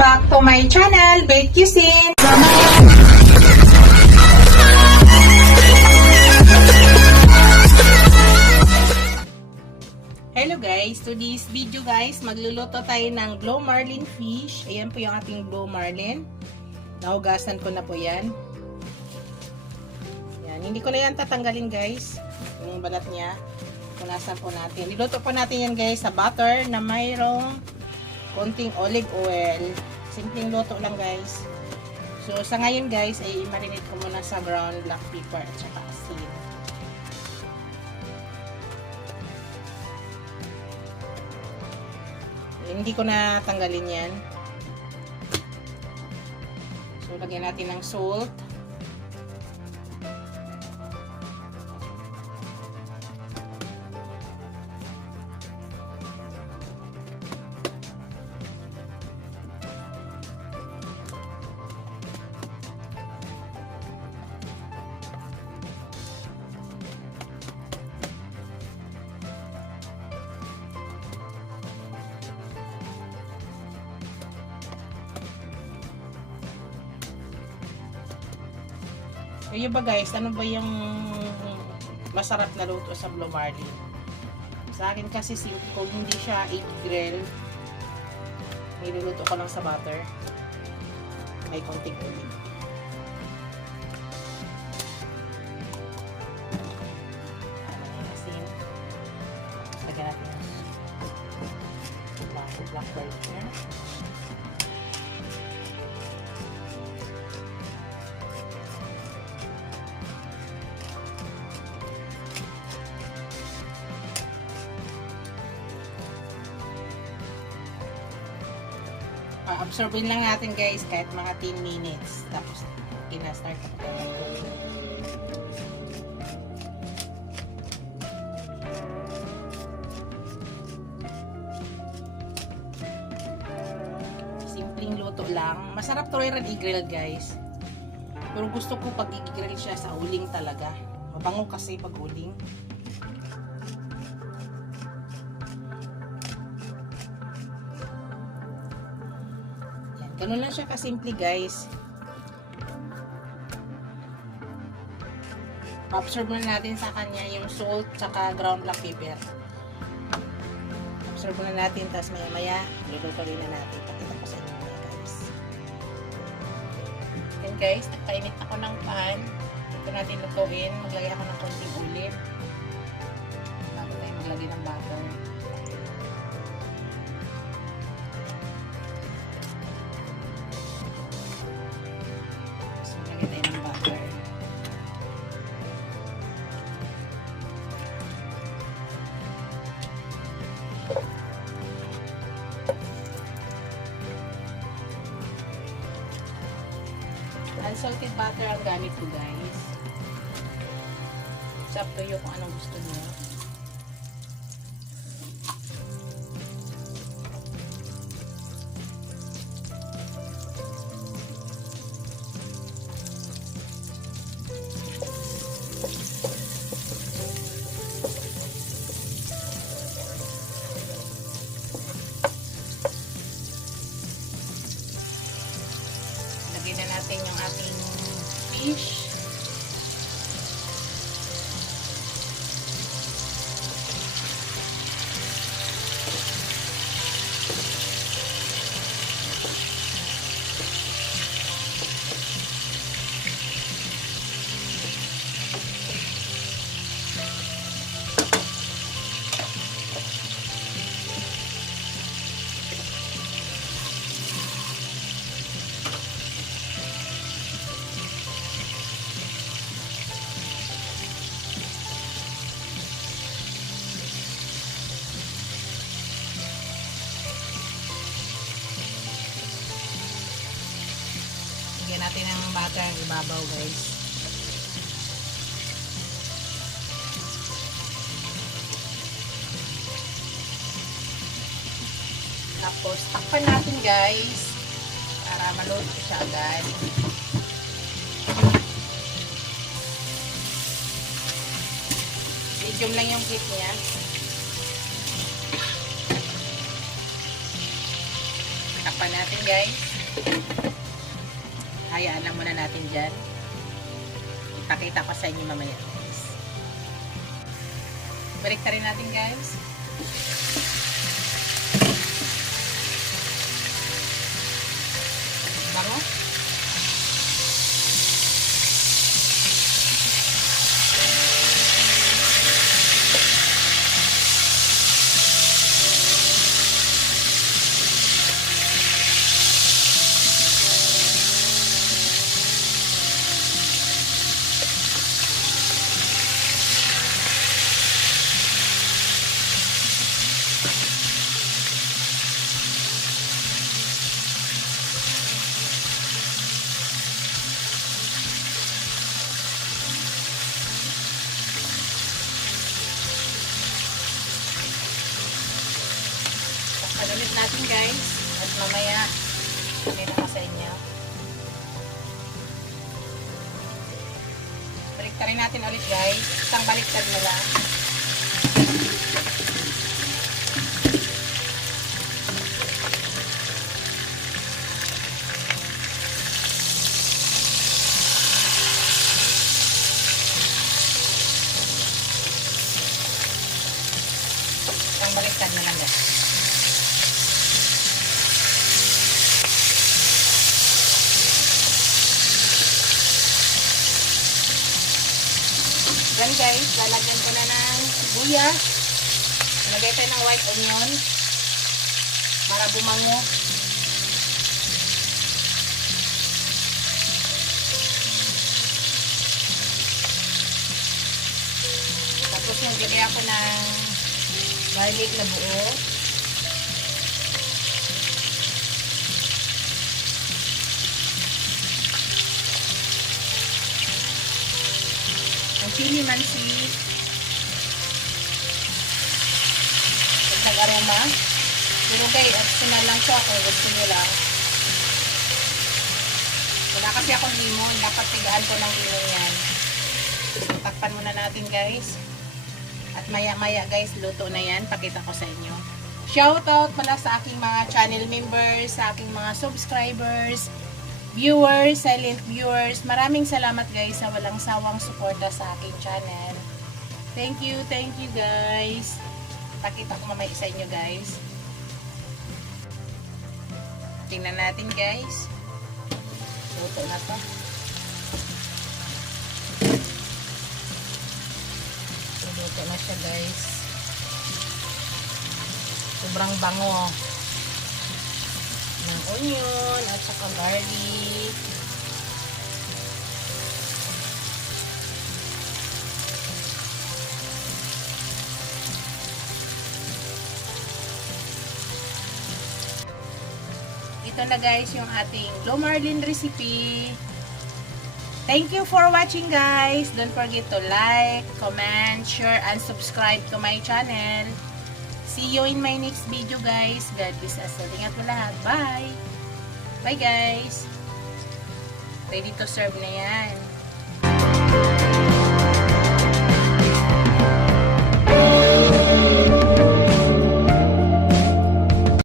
back to my channel, Bake Cuisine. Hello guys, to this video guys, magluluto tayo ng Blue Marlin fish. Ayan po yung ating Blue Marlin. Nahugasan ko na po yan. Yan, hindi ko na yan tatanggalin guys. Yung balat niya. Punasan po natin. Niluto po natin yan guys sa butter na mayroong konting olive oil. Simpleng luto lang guys. So sa ngayon guys ay i-marinate ko muna sa ground black pepper at saka asin. Hindi ko na tanggalin yan. So lagyan natin ng salt. Kaya ba guys, ano ba yung masarap na luto sa Blue Marlin? Sa akin kasi kung hindi siya i-grill, niluluto ko lang sa butter. May konting olive. Asin. Lagyan natin yung black pepper. Absorbin lang natin guys kahit mga 10 minutes. Tapos ina-start na po tayo. Simpleng luto lang. Masarap to rin i-grill guys. Pero gusto ko pag i-grill siya sa uling talaga. Mabango kasi pag uling. Ganun lang siya kasimple guys. Absorb na natin sa kanya yung salt saka ground black pepper. Absorb na natin, tapos maya maya luluto rin na natin. Pakita ko sa inyo guys. Yan guys, nagpainit ako ng pan. Ito natin lutuin. Maglagay ako ng konting olive. Bago tayo maglagay ng butter. Unsalted butter ang gamit ko guys. It's up to you kung anong gusto niyo. Lagyan na natin yung ating fish. Lagyan natin ng butter ang ibabaw guys. Tapos takpan natin guys para maluto siya agad. Medium lang yung heat niya. Takpan natin guys. Hayaan lang muna natin dyan. Ipakita ko sa inyo mamaya guys. Balik rin natin guys. Bango. Pagkagamit natin guys. At mamaya, sabihin ko sa inyo. Baliktarin natin ulit guys. Isang baliktad na lang. Isang baliktad na lang guys. Yan guys, lalagyan ko na ng sibuyas. Lagay tayo ng white onion para bumango. Tapos naglagay ako ng garlic na buo. Ang chili mansi. Nag-aroma. Pero guys, optional lang siya kung gusto nyo lang. Wala kasi akong limon. Dapat tigaan ko ng limon yan. Takpan muna natin guys. At maya-maya guys, luto na yan. Pakita ko sa inyo. Shoutout pala sa aking mga channel members, sa aking mga subscribers, viewers, silent viewers. Maraming salamat guys sa walang sawang suporta sa aking channel. Thank you guys. Pakita ko mamaya sa inyo guys. Tingnan natin guys. Luto na to. Luto na siya guys. Sobrang bango ng onion at saka garlic. Ito na guys yung ating Blue Marlin recipe. Thank you for watching guys. Don't forget to like, comment, share, and subscribe to my channel. See you in my next video guys. God bless us. Ingat po lahat. Bye! Bye guys! Ready to serve na yan.